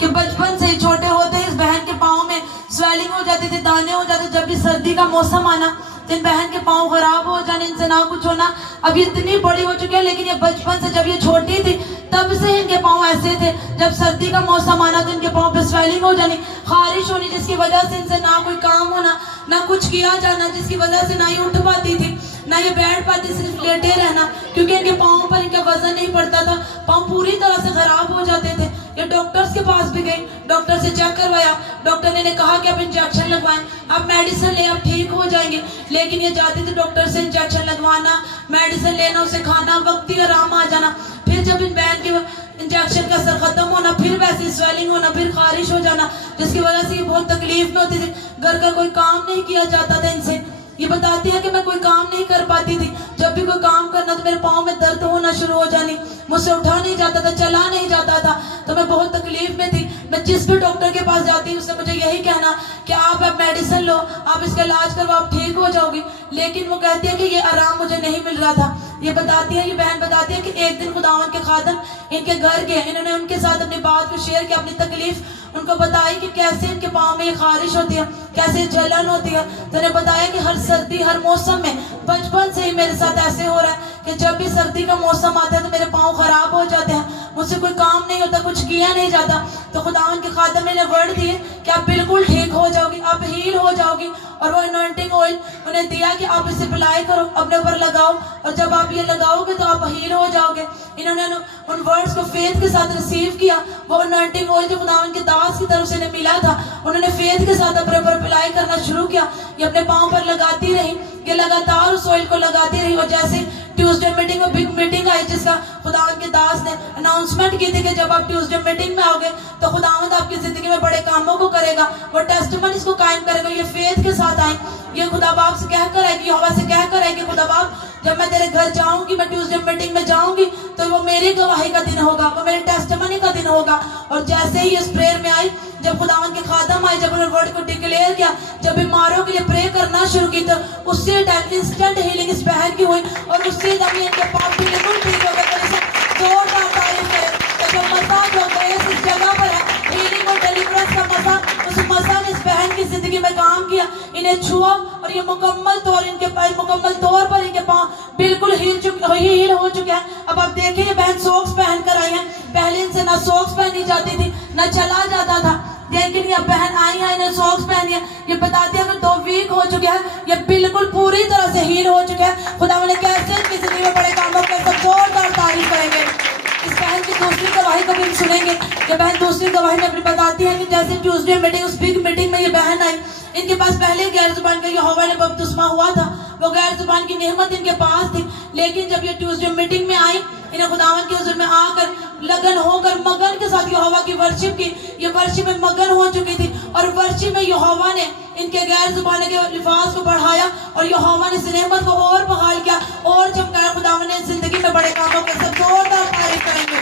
कि बचपन से ही छोटे होते इस बहन के पाँव में स्वेलिंग हो जाती थी, दाने हो जाते। जब भी सर्दी का मौसम आना तो इन बहन के पाँव खराब हो जाने, इनसे ना कुछ होना। अब ये इतनी बड़ी हो चुकी है, लेकिन ये बचपन से जब ये छोटी थी तब से इनके पाँव ऐसे थे। जब सर्दी का मौसम आना तो इनके पाँव पे स्वेलिंग हो जानी, खारिश होनी, जिसकी वजह से इनसे ना कोई काम होना, ना कुछ किया जाना, जिसकी वजह से ना ये उठ पाती थी, ना ये बैठ पाती, सिर्फ लेटे रहना, क्योंकि इनके पाँव पर इनका वजन नहीं पड़ता था। पाँव पूरी तरह से खराब हो जाते थे। ये डॉक्टर्स के पास भी गई, डॉक्टर से चेक करवाया, डॉक्टर ने कहा कि आप इंजेक्शन लगवाएं, आप मेडिसिन ले, आप ठीक हो जाएंगे। लेकिन ये जाती थी डॉक्टर से इंजेक्शन लगवाना, मेडिसिन लेना, उसे खाना, वक्त ही आराम आ जाना। फिर जब इन बहन के इंजेक्शन का असर खत्म होना, फिर वैसे स्वेलिंग होना, फिर खारिश हो जाना, जिसकी वजह से ये बहुत तकलीफ में होती थी। घर का कोई काम नहीं किया जाता था इनसे। ये बताती है कि मैं कोई काम नहीं कर पाती थी, जब भी कोई काम करना तो मेरे पाँव में दर्द होना शुरू हो जानी, मुझसे उठा नहीं जाता था, चला नहीं जाता था, तो मैं बहुत तकलीफ में थी। मैं जिस भी डॉक्टर के पास जाती उससे मुझे यही कहना कि आप मेडिसिन लो, आप इसका इलाज करो, आप ठीक हो जाओगी। लेकिन वो कहती है कि ये आराम मुझे नहीं मिल रहा था। ये बताती है, ये बहन बताती है कि एक दिन खुदावंद के खादम इनके घर गए, इन्होंने उनके साथ अपनी बात को शेयर किया, अपनी तकलीफ उनको बताई कि कैसे इनके पाँव में ये खारिश होती है, कैसे जलन होती है। तो उन्हें बताया कि हर सर्दी, हर मौसम में बचपन से ही मेरे साथ ऐसे हो रहा है कि जब भी सर्दी का मौसम आता है तो मेरे पाँव खराब हो जाते हैं, मुझसे कोई काम नहीं होता, कुछ किया नहीं जाता। तो खुदावंद के खादम ने वर्ड दिए कि आप बिल्कुल ठीक हो जाओगी, आप हील हो जाओगी। और वो अनॉइंटिंग ऑयल उन्हें दिया कि आप इसे अप्लाई करो, अपने ऊपर लगाओ, और जब आप ये लगाओगे तो आप हील हो जाओगे। इन्होंने उन वर्ड्स को फेथ के साथ रिसीव किया। वो अनॉइंटिंग ऑयल जो खुदावंद के दास की तरफ से इन्हें मिला था, उन्होंने फेथ के साथ अपने ऊपर अप्लाई करना शुरू किया। ये अपने पाँव पर लगाती रही, ये लगातार उस ऑयल को लगाती रही। और जैसे ट्यूसडे मीटिंग में बिग मीटिंग आई, जिसका खुदावंद के दास ने अनाउंसमेंट की थी कि जब आप ट्यूसडे मीटिंग में आओगे तो खुदावंद आपकी जिंदगी में बड़े कामों को करेगा, वो टेस्टिमनीज़ को कायम करेगा। ये फेथ के साथ आई, ये खुदा बाप से कहकर आएगी, यहोवा से कहकर आएगी, खुदा बाप जब मैं तेरे घर जाऊंगी, मैं ट्यूसडे मीटिंग में जाऊंगी तो वो मेरी गवाही का दिन होगा, वो मेरे टेस्टिमनी का दिन होगा। और जैसे ही इस प्रेयर में आई, जब खुदावंद के खादम आए, जब उन्होंने वर्ड को डिक्लेयर किया, जब बीमारों के लिए प्रे करना शुरू की, तो उससे टाइम इंस्टेंट हीलिंग इस बहन की हुई। और उससे दम इनके पाप बिल्कुल ठीक हो गए। जोरदार तारीफ करें। तो जो मसा जो ग्रेस इस जगह पर है, हीलिंग और डिलीवरेंस का मसा, उस मसा ने इस बहन की जिंदगी में काम किया, इन्हें छुआ, और ये मुकम्मल तौर पर इनके पाँव बिल्कुल हील हो चुके हैं। अब आप देखिए, ये बहन सॉक्स पहन कर आई है। पहले इनसे ना सॉक्स पहनी जाती थी, ना चला जाता था, लेकिन ये बहन आई है, इन्हें सॉक्स पहनी है। ये बताती है कि 2 वीक हो चुके हैं, ये बिल्कुल पूरी तरह से हील हो चुके हैं। खुदा ने कैसे इनकी जिंदगी में बड़े कामों के सब जोरदार तारीफ करेंगे। इस बहन की दूसरी गवाही को भी सुनेंगे। ये बहन दूसरी गवाही में अपनी बताती है कि जैसे ट्यूसडे मीटिंग, उस बिग मीटिंग में ये बहन आई, इनके पास पहले गैर जुबान का यहोवा ने बपतिस्मा हुआ था, वो गैर जुबान की नेमत इनके पास थी। लेकिन जब ये ट्यूसडे मीटिंग में आई, इन्हें खुदावंद के हुजूर में आकर लगन होकर मगन के साथ यहोवा की वर्शिप की, ये वर्शिप में मगन हो चुकी थी। और वर्शिप में यहोवा ने इनके गैर जुबान के लिफाज को बढ़ाया, और यहोवा ने इस नेमत को और बहाल किया, और चमकाया। खुदावंद ने जिंदगी में बड़े कामों के सब जोरदार तारीफ करेंगे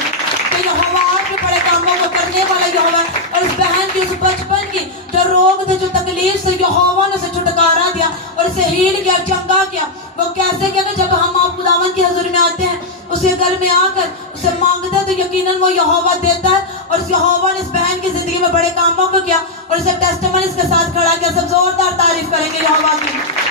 कि यहोवा आपके बड़े कामों को करने वाला यहोवा। और इस बहन की, उस बचपन की जो रोग थे, जो तकलीफ से, यहोवा ने उसे छुटकारा दिया और इसे हील किया, चंगा किया। वो कैसे किया कि जब हम आप खुदावंद के हुजूर में आते हैं, उसके घर में आकर उसे मांगते हैं, तो यकीनन वो यहोवा देता है। और इस यहोवा ने इस बहन की जिंदगी में बड़े कामों को किया और इसे टेस्टिमनीज़ के साथ खड़ा किया। सब जोरदार तारीफ करेंगे यहोवा की।